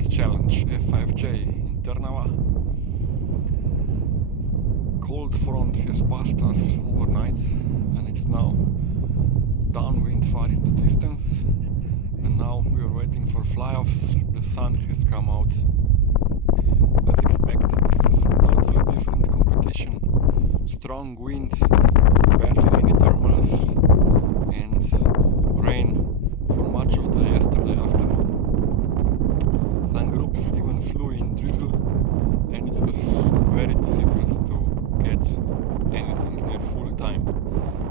Endurance Challenge F5J in Trnava. Cold front has passed us overnight and it's now downwind far in the distance, and now we are waiting for fly-offs. The sun has come out. As expected, this was a totally different competition. Strong wind, barely any thermals, and rain for much of the yesterday afternoon. Some groups even flew in drizzle, and it was very difficult to get anything near full time.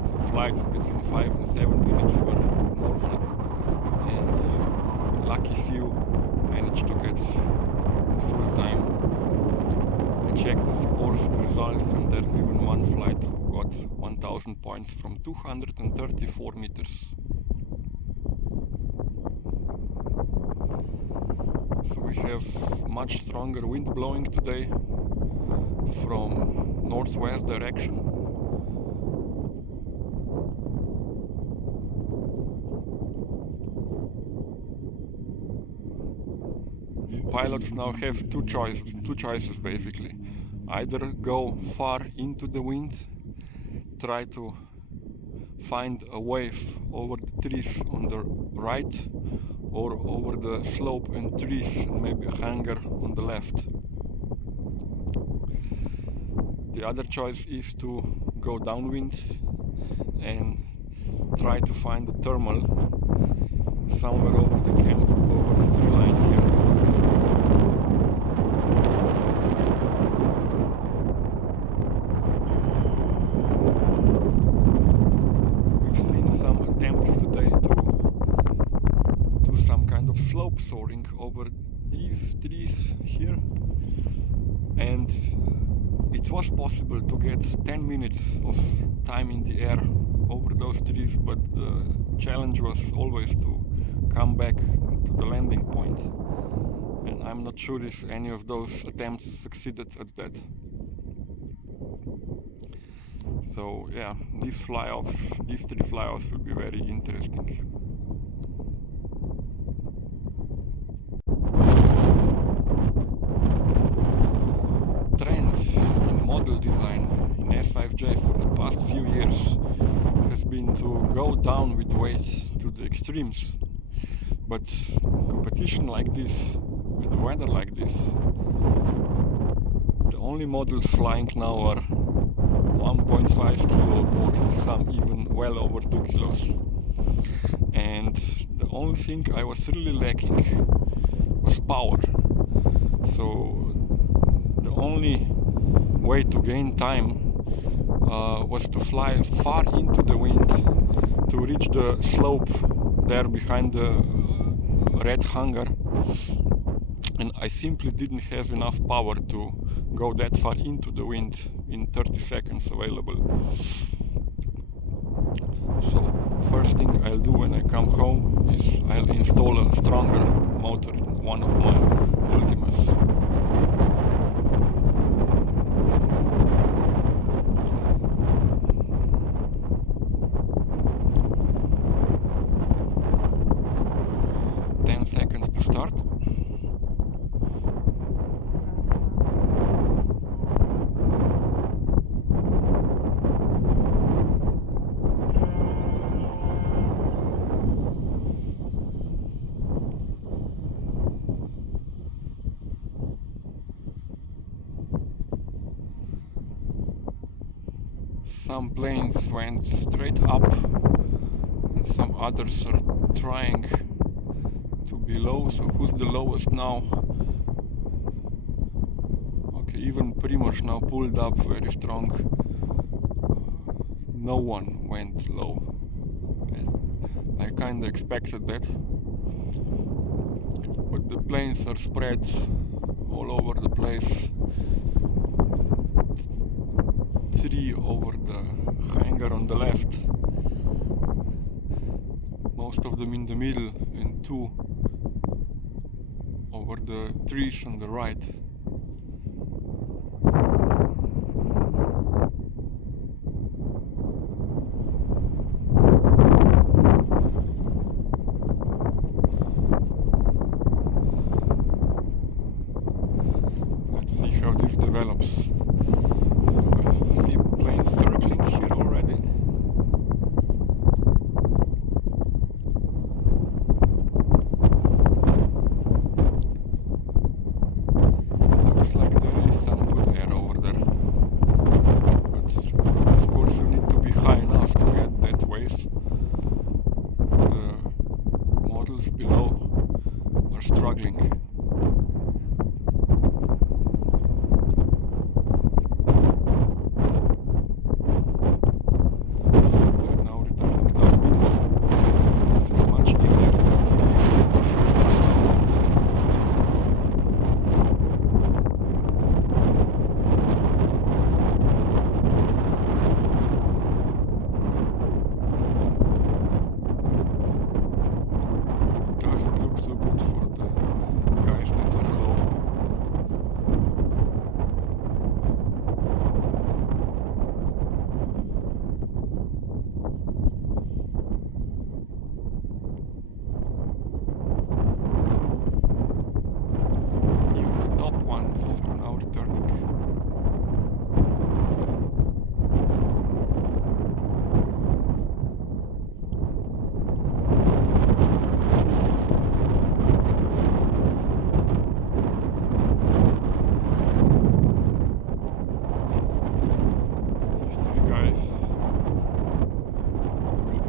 So flights between 5 and 7 minutes were normal, and lucky few managed to get full time. I checked the scores, the results, and there's even one flight who got 1000 points from 234 meters. So we have much stronger wind blowing today from northwest direction. Pilots now have two choices basically. Either go far into the wind, try to find a wave over the trees on the right, or over the slope and trees and maybe a hangar on the left. The other choice is to go downwind and try to find a thermal somewhere over the camp, over the tree line here. We've seen some attempts today to do some kind of slope soaring over these trees here, and it was possible to get 10 minutes of time in the air over those trees, but the challenge was always to come back to the landing point, and I'm not sure if any of those attempts succeeded at that. So yeah, these three fly-offs will be very interesting. Trends in model design in F5J for the past few years has been to go down with weight to the extremes. But competition like this, with weather like this, the only models flying now are 1.5 kilo or more, some even well over 2 kilos. And the only thing I was really lacking was power. So the only way to gain time was to fly far into the wind to reach the slope there behind the red hangar, and I simply didn't have enough power to go that far into the wind in 30 seconds available. So first thing I'll do when I come home is I'll install a stronger motor in one of my Ultimas. Seconds to start. Some planes went straight up and some others are trying to be low. So who's the lowest now? Okay, even Primož now pulled up very strong. No one went low. I kinda expected that. But the planes are spread all over the place. 3 over the hangar on the left, most of them in the middle, and 2 over the trees on the right. develops. So I see planes circling here already. Looks like there is some good air over there. But of course you need to be high enough to get that wave. The models below are struggling.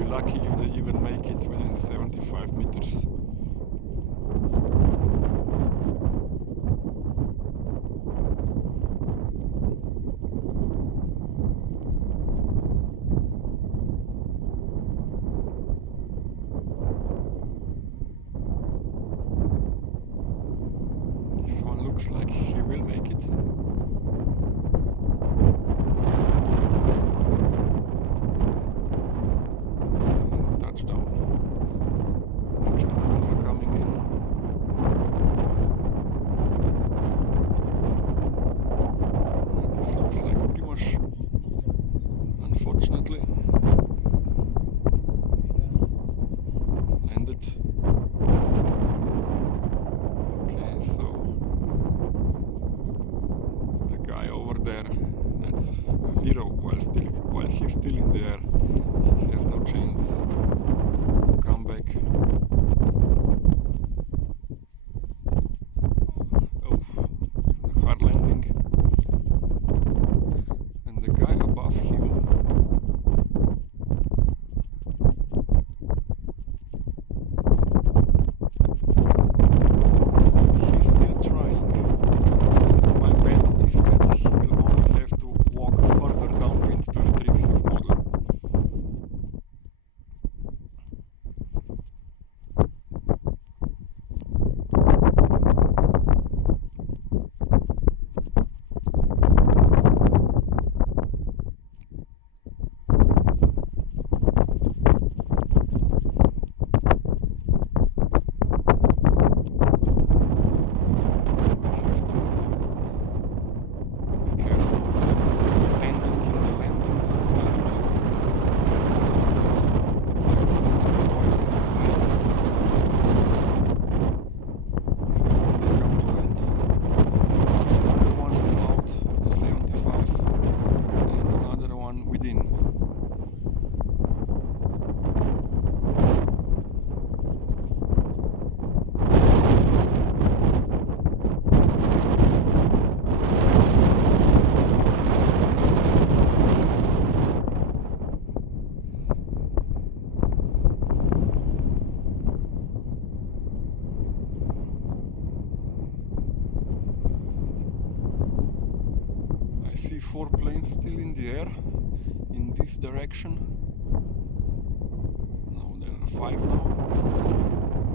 Lucky if they even make it within 75 meters. This one looks like he will make it. Unfortunately, landed. Okay, so the guy over there, that's 0 while he's still in the air. He has no chance to come back. Oh, hard landing. And the guy above him, he's still trying. My bet is that he will only have to walk further downwind to retrieve his model. I see 4 planes still in the air in this direction. No, there are 5 now,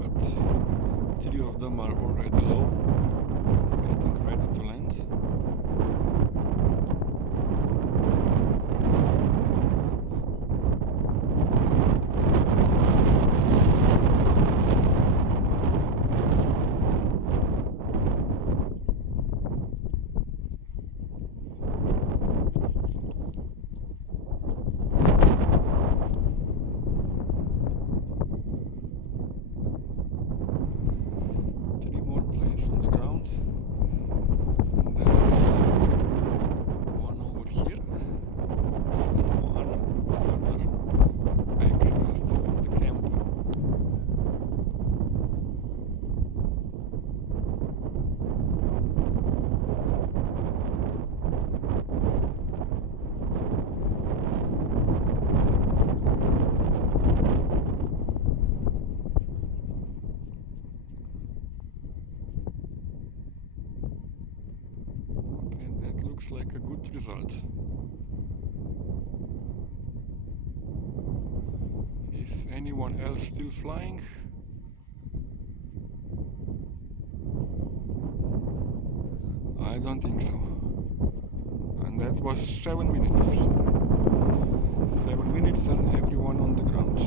but 3 of them are already low, getting ready to land. On the ground. Is anyone else still flying? I don't think so. And that was 7 minutes. 7 minutes and everyone on the ground.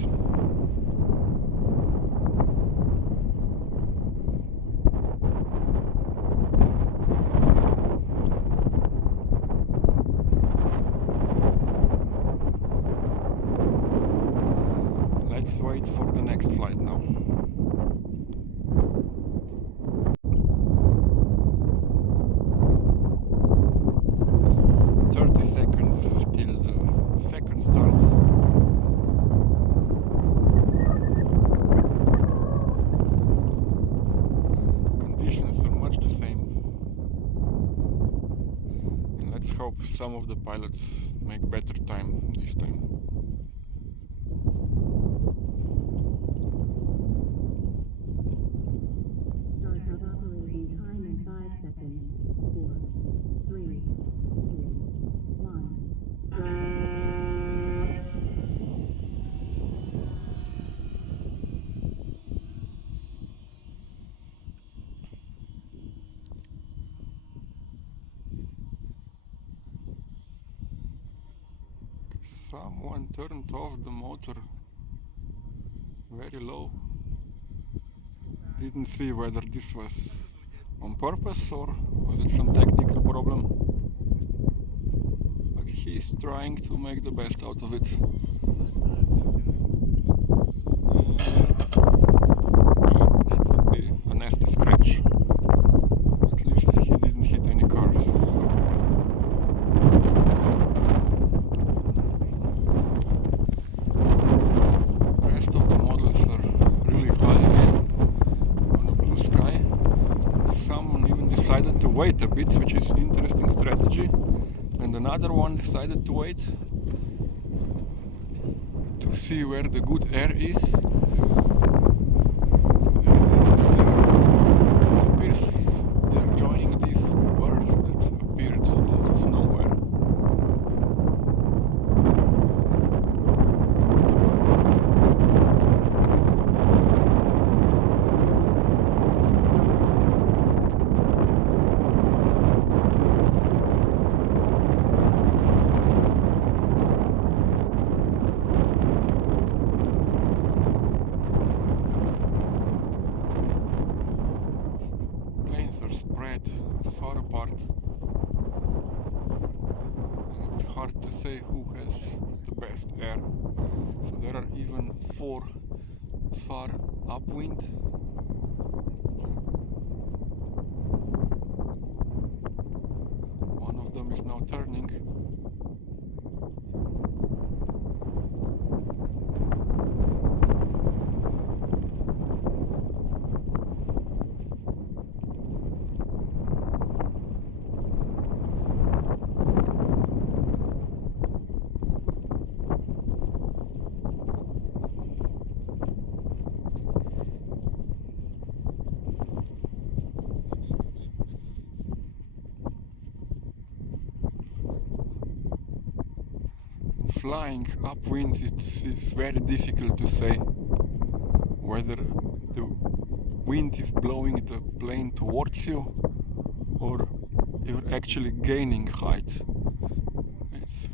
Let's wait for the next flight now. Till the second start. Conditions are much the same. And let's hope some of the pilots make better time this time. Start of operating time in 5 seconds. 4, 3, 2, 1. Someone turned off the motor very low. Didn't see whether this was on purpose or was it some technical problem. But he's trying to make the best out of it. That would be a nasty scratch. At least he didn't hit any cars. The rest of the models are really high again on a blue sky. Someone even decided to wait a bit, which is interesting strategy. And another one decided to wait to see where the good air is. It appears they're joining these birds that appeared out of nowhere. Are spread far apart, and it's hard to say who has the best air. So there are even 4 far upwind. One of them is now turning. Flying upwind, it's very difficult to say whether the wind is blowing the plane towards you or you're actually gaining height. It's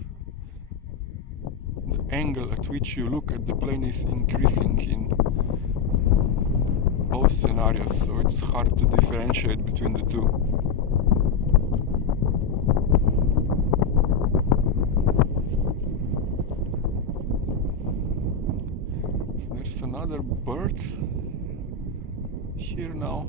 the angle at which you look at the plane is increasing in both scenarios, so it's hard to differentiate between the two. There's another bird here now.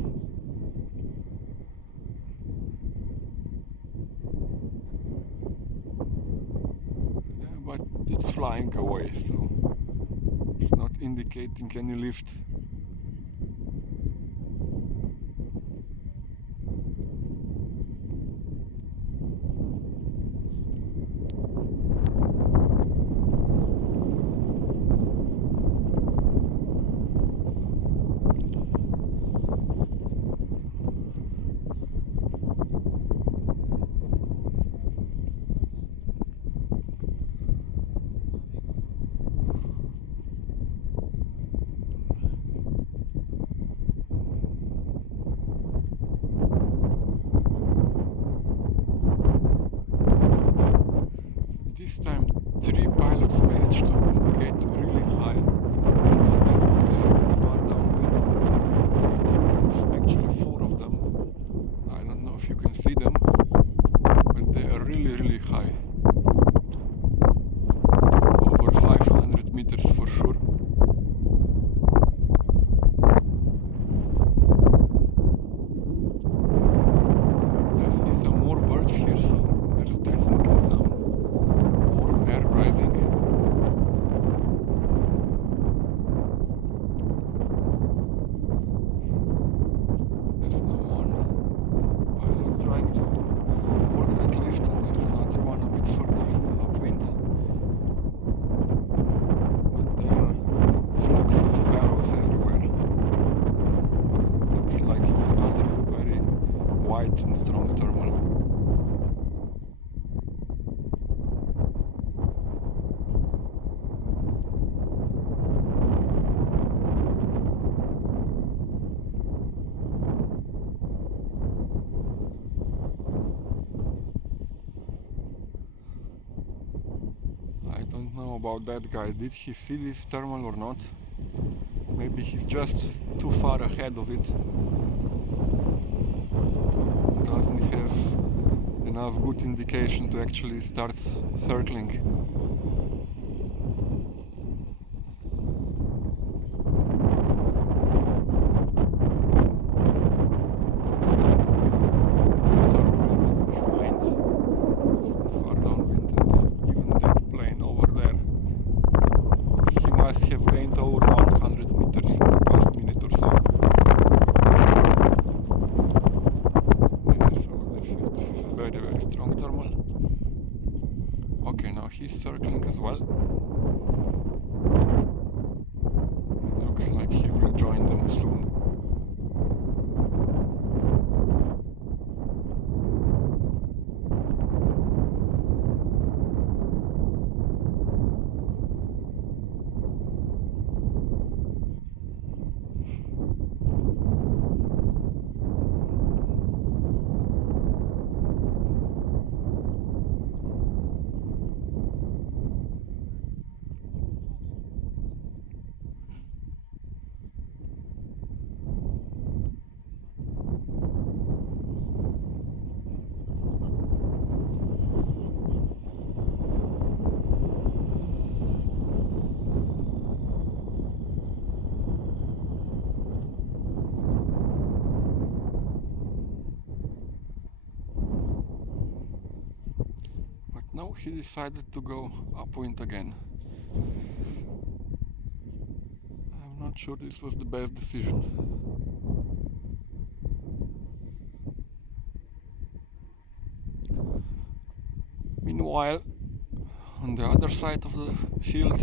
Yeah, but it's flying away, so it's not indicating any lift. This time 3 pilots managed to get really high. Far downwind. Actually 4 of them. I don't know if you can see them, but they are really high. Over 500 meters for sure. I see some more birds here, so there's definitely some warm air rising. There's no one pilot trying to work that lift, and there's another one a bit further upwind. But there are flocks of sparrows everywhere. Looks like it's another very wide and strong thermal. I don't know about that guy. Did he see this thermal or not? Maybe he's just too far ahead of it. Doesn't have enough good indication to actually start circling. These are already behind, far downwind, and even that plane over there, he must have gained over 100 meters in the past minute or so. Yeah, so this is very strong thermal. Okay, now he's circling as well. It looks like he will join them soon. But no, he decided to go upwind again. I'm not sure this was the best decision. Meanwhile, on the other side of the field,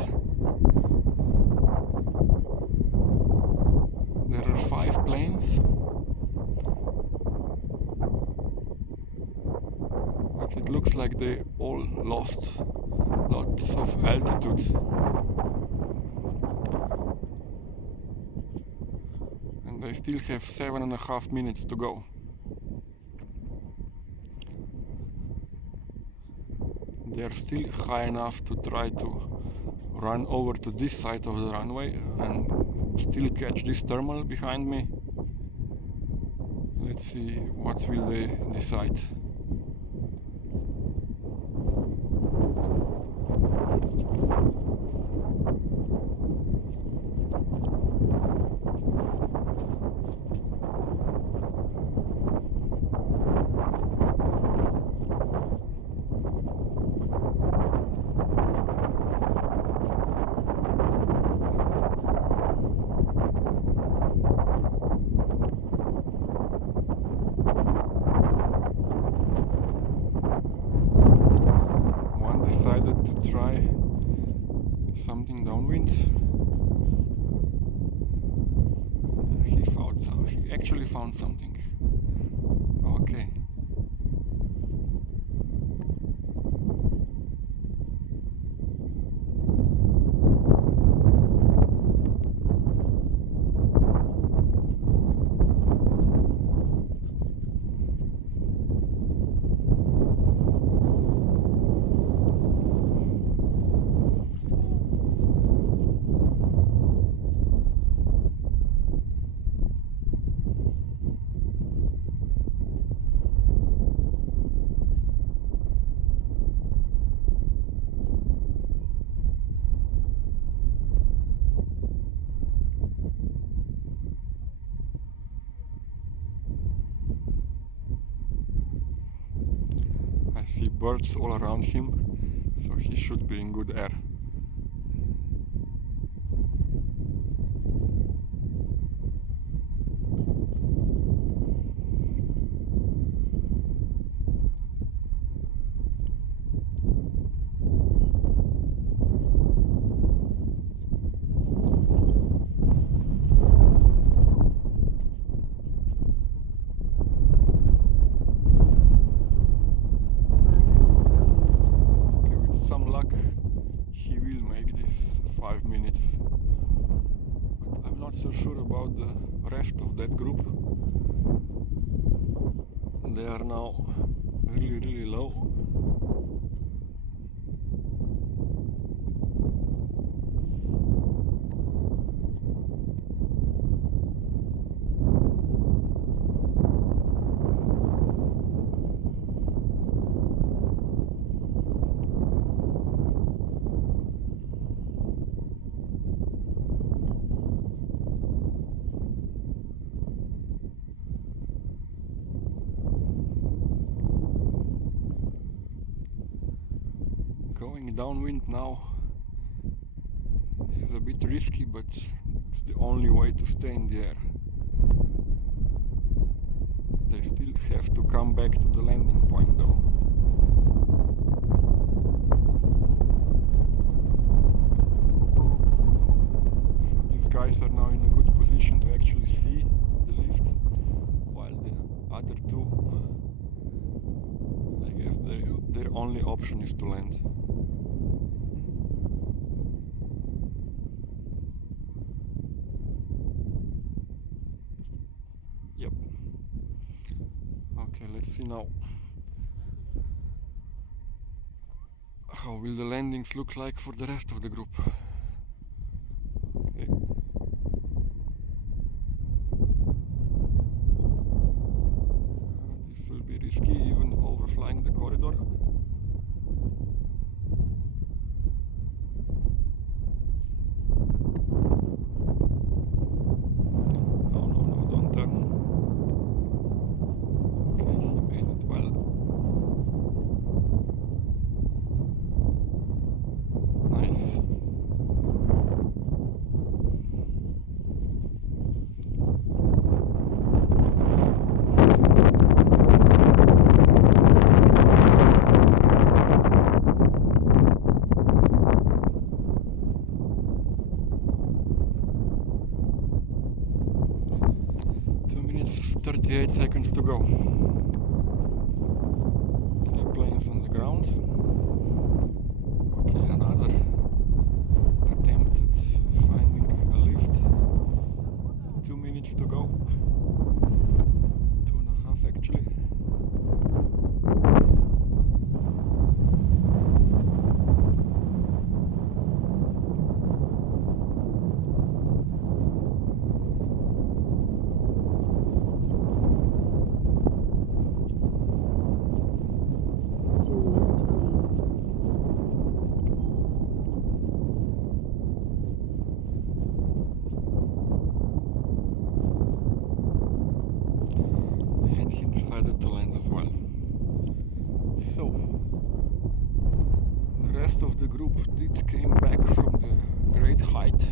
there are 5 planes, but it looks like they all lost lots of altitude. And they still have 7.5 minutes to go. They are still high enough to try to run over to this side of the runway and still catch this thermal behind me. Let's see what will they decide. Decided to try something downwind. He actually found something. Okay. birds all around him, so he should be in good air. He will make this 5 minutes, but I'm not so sure about the rest of that group. They are now really low. Going downwind now is a bit risky, but it's the only way to stay in the air. They still have to come back to the landing point though. So these guys are now in a good position to actually see the lift, while the other two, I guess their only option is to land. Yep. Okay, let's see now. How will the landings look like for the rest of the group? Okay. This will be risky, even overflying the corridor. No, don't turn. Okay, he made it well. Nice. It's 38 seconds to go. 3 planes on the ground. Okay, another attempt at finding a lift. 2 minutes to go. 2.5 actually. Decided to land as well. So the rest of the group came back from the great height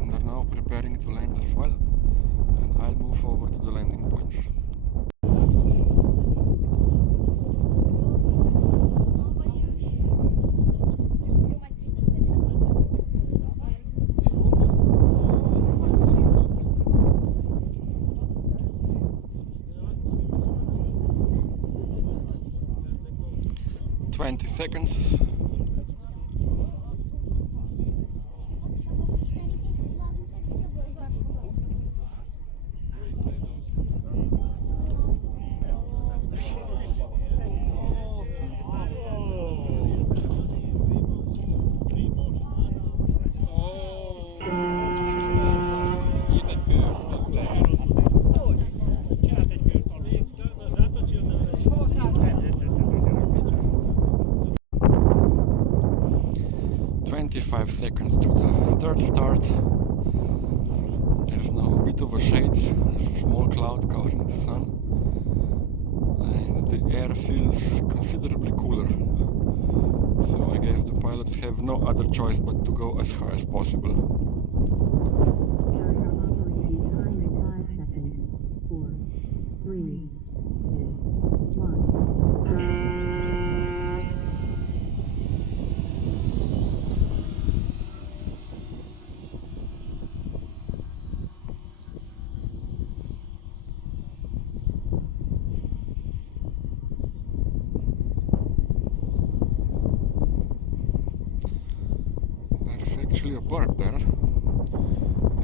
and are now preparing to land as well, and I'll move over to the landing points. Twenty seconds. Five seconds to the third start. There's now a bit of a shade. There's a small cloud covering the sun, and the air feels considerably cooler. So I guess the pilots have no other choice but to go as high as possible. Startup operating time in 5 seconds. 4, 3, 2, 1. There's actually a bird there,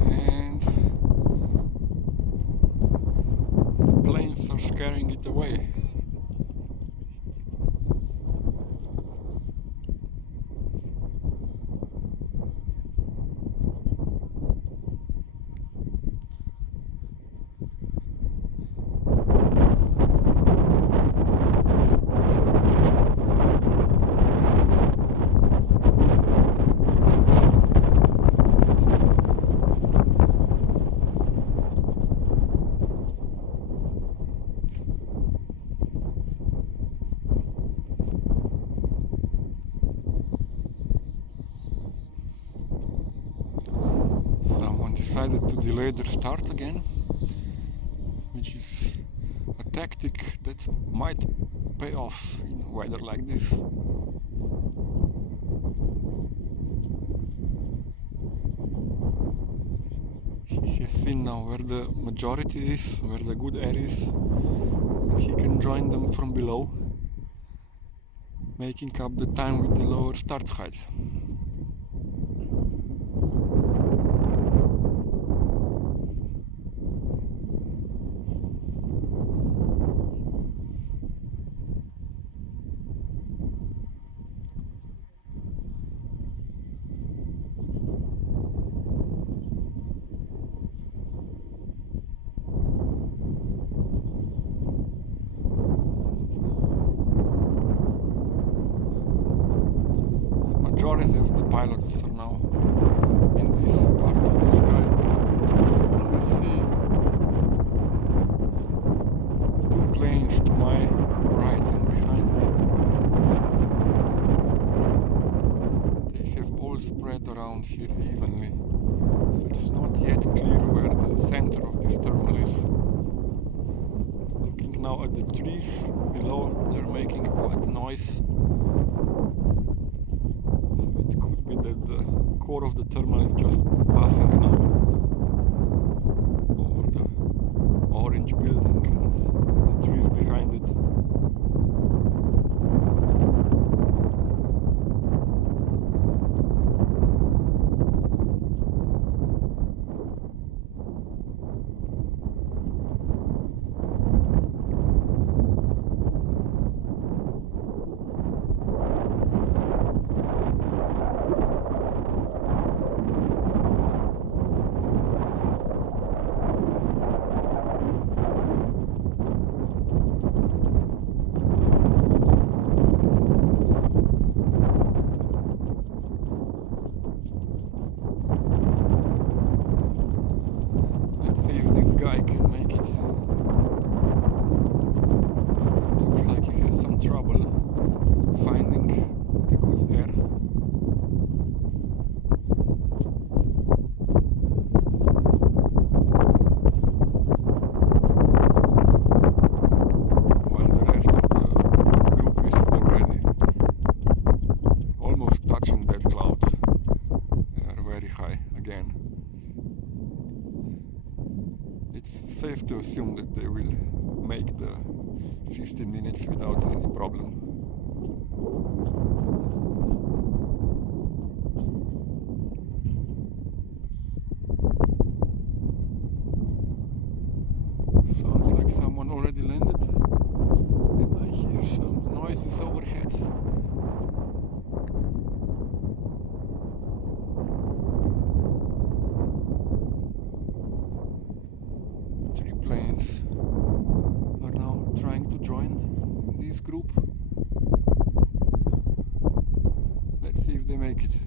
and the planes are scaring it away. Someone decided to delay their start again, which is a tactic that might pay off in weather like this. He has seen now where the majority is, where the good air is, and he can join them from below, making up the time with the lower start height. Majority of the pilots are now in this part of the sky. I see two planes to my right and behind me. They have all spread around here evenly, so it's not yet clear where the center of this terminal is. Looking now at the trees below, they're making quite a noise. That the core of the terminal is just passing now over the orange building and the trees behind it. Let's see if this guy can make it. Looks like he has some trouble finding the good air. While the rest of the group is already almost touching that cloud. They are very high again. It's safe to assume that they will make the 15 minutes without any problem. Sounds like someone already landed, and I hear some noises overhead. Planes are now trying to join this group. Let's see if they make it.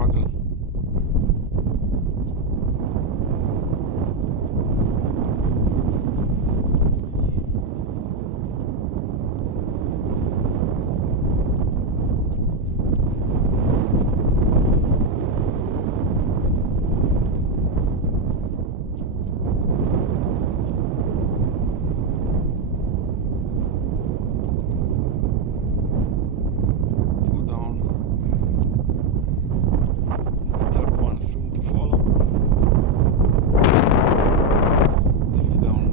struggle. Soon to follow. 3 down.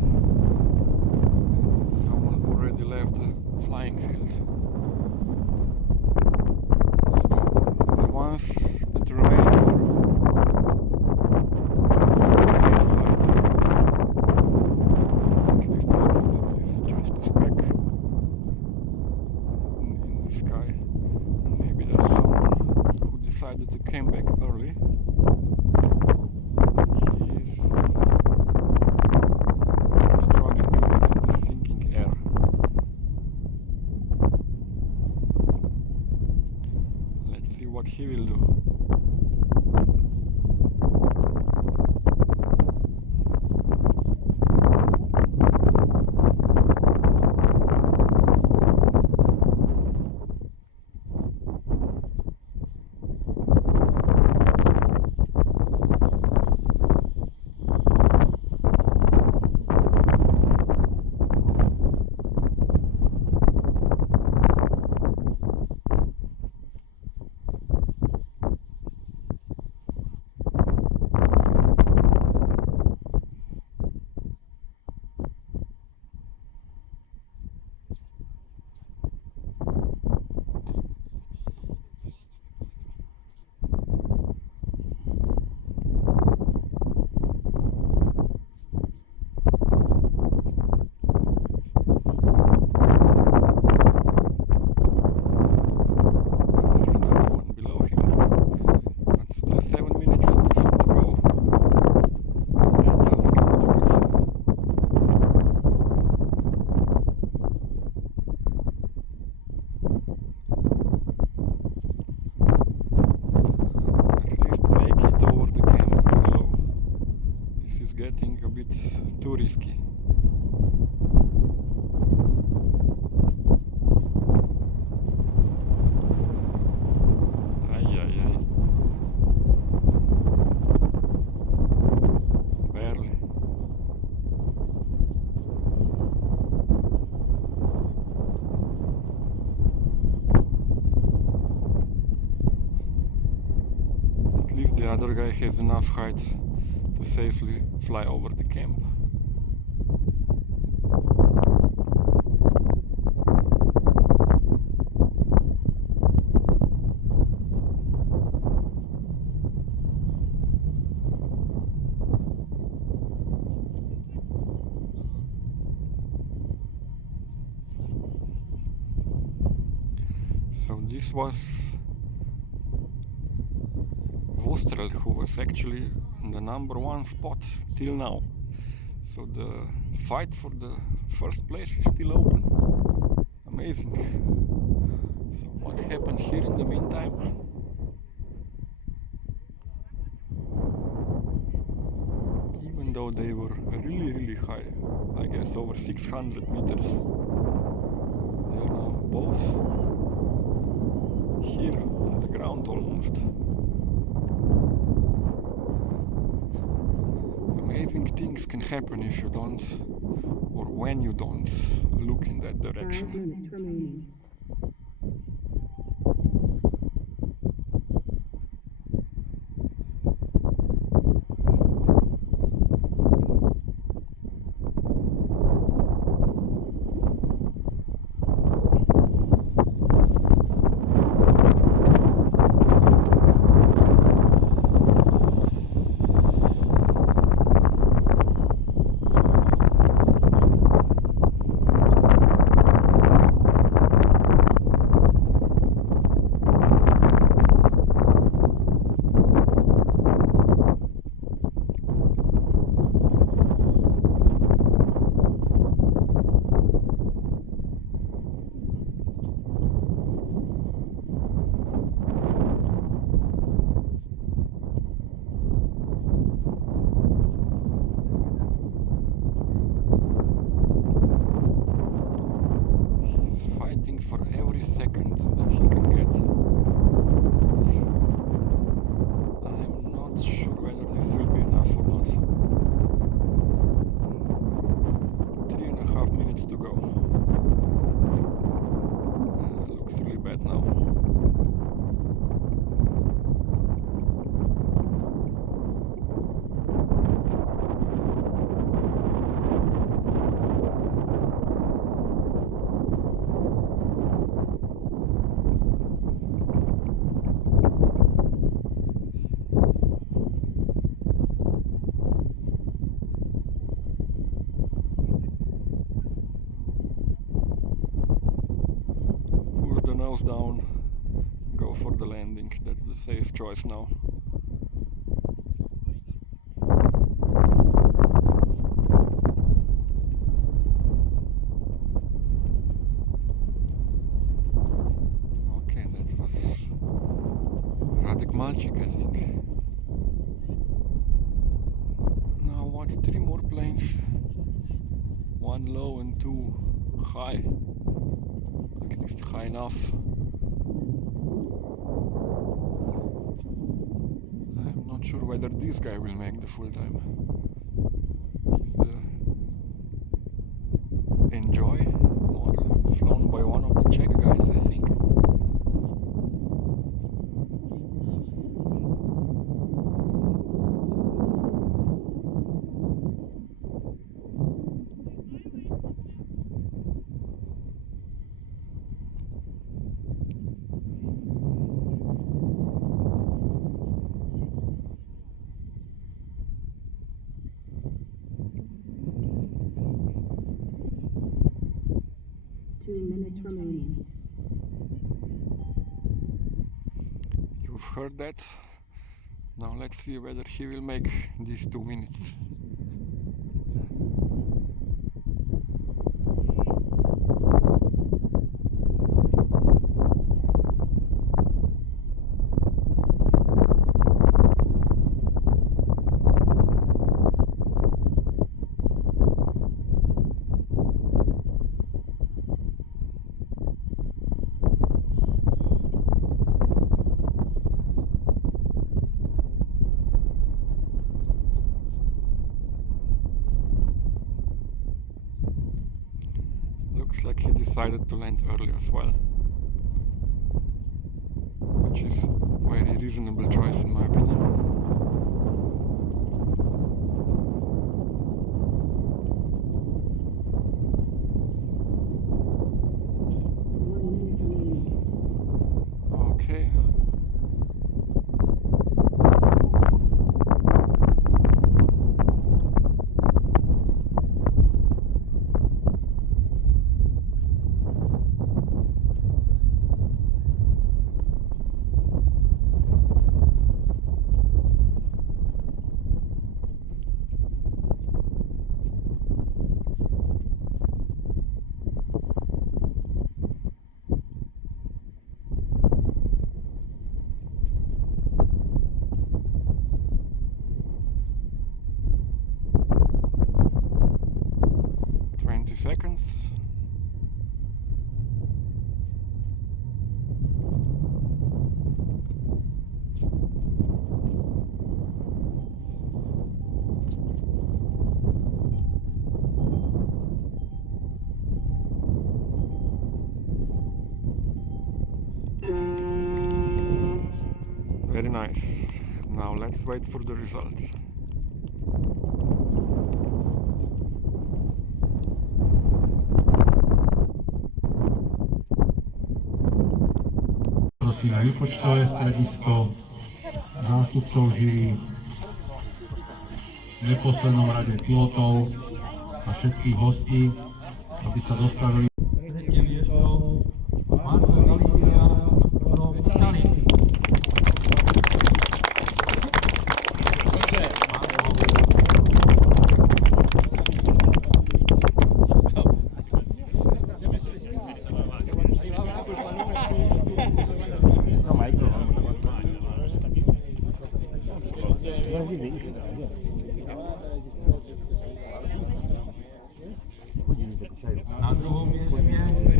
Someone already left the flying field. So the ones that remain are considered safe height. At least one of them is just a speck in the sky. And maybe there's someone who decided to come back early. What he will do. Getting a bit too risky. Barely. At least the other guy has enough height to safely fly over the camp. So this was Vostrel, who was actually in the #1 spot till now. So the fight for the first place is still open. Amazing. So what happened here in the meantime? Even though they were really high, I guess over 600 meters, they are now both here on the ground almost. Amazing things can happen if you don't, or when you don't, look in that direction. 5 minutes remaining. That's the safe choice now. Okay, that was Radek Malchik, I think. Now what? 3 more planes. 1 low and 2 high. At least high enough. I'm not sure whether this guy will make the full time. He's the Enjoy model flown by one of the Czech guys, I think. Remaining. You've heard that. Now let's see whether he will make these 2 minutes. Looks like he decided to land early as well, which is a very reasonable choice in my opinion. Okay. Seconds. Very nice. Now let's wait for the results. Prosím na výpočtové stredisko, zástupcov žíry, v neposlednom rade pilotov a všetkých hostí, aby sa dostavili. Tretie miesto, Marko Galícia, pro Itálii. Na druhom mieste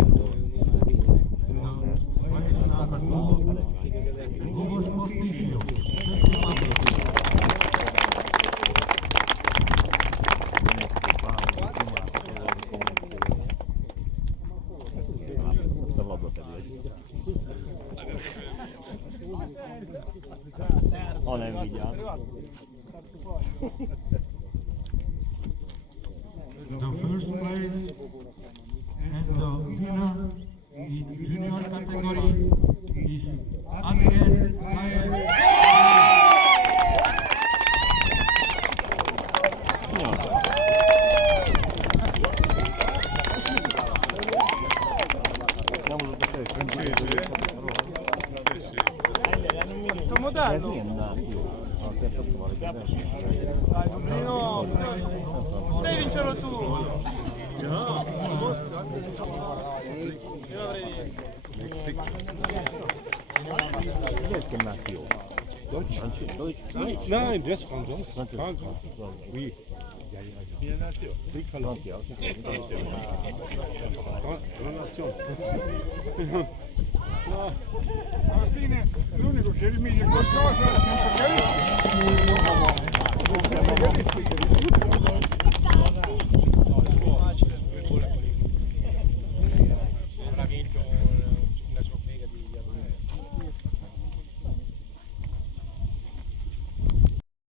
Luboš Postýšil. O, nem viděl. The first place and the winner in junior category is Adrian Mayer. modello. Dai, Dublino, devi vincerlo tu. Io l'avrei vinto. Nein, der ist Franzose. Oui. Alla fine l'unico che rimiglia qualcosa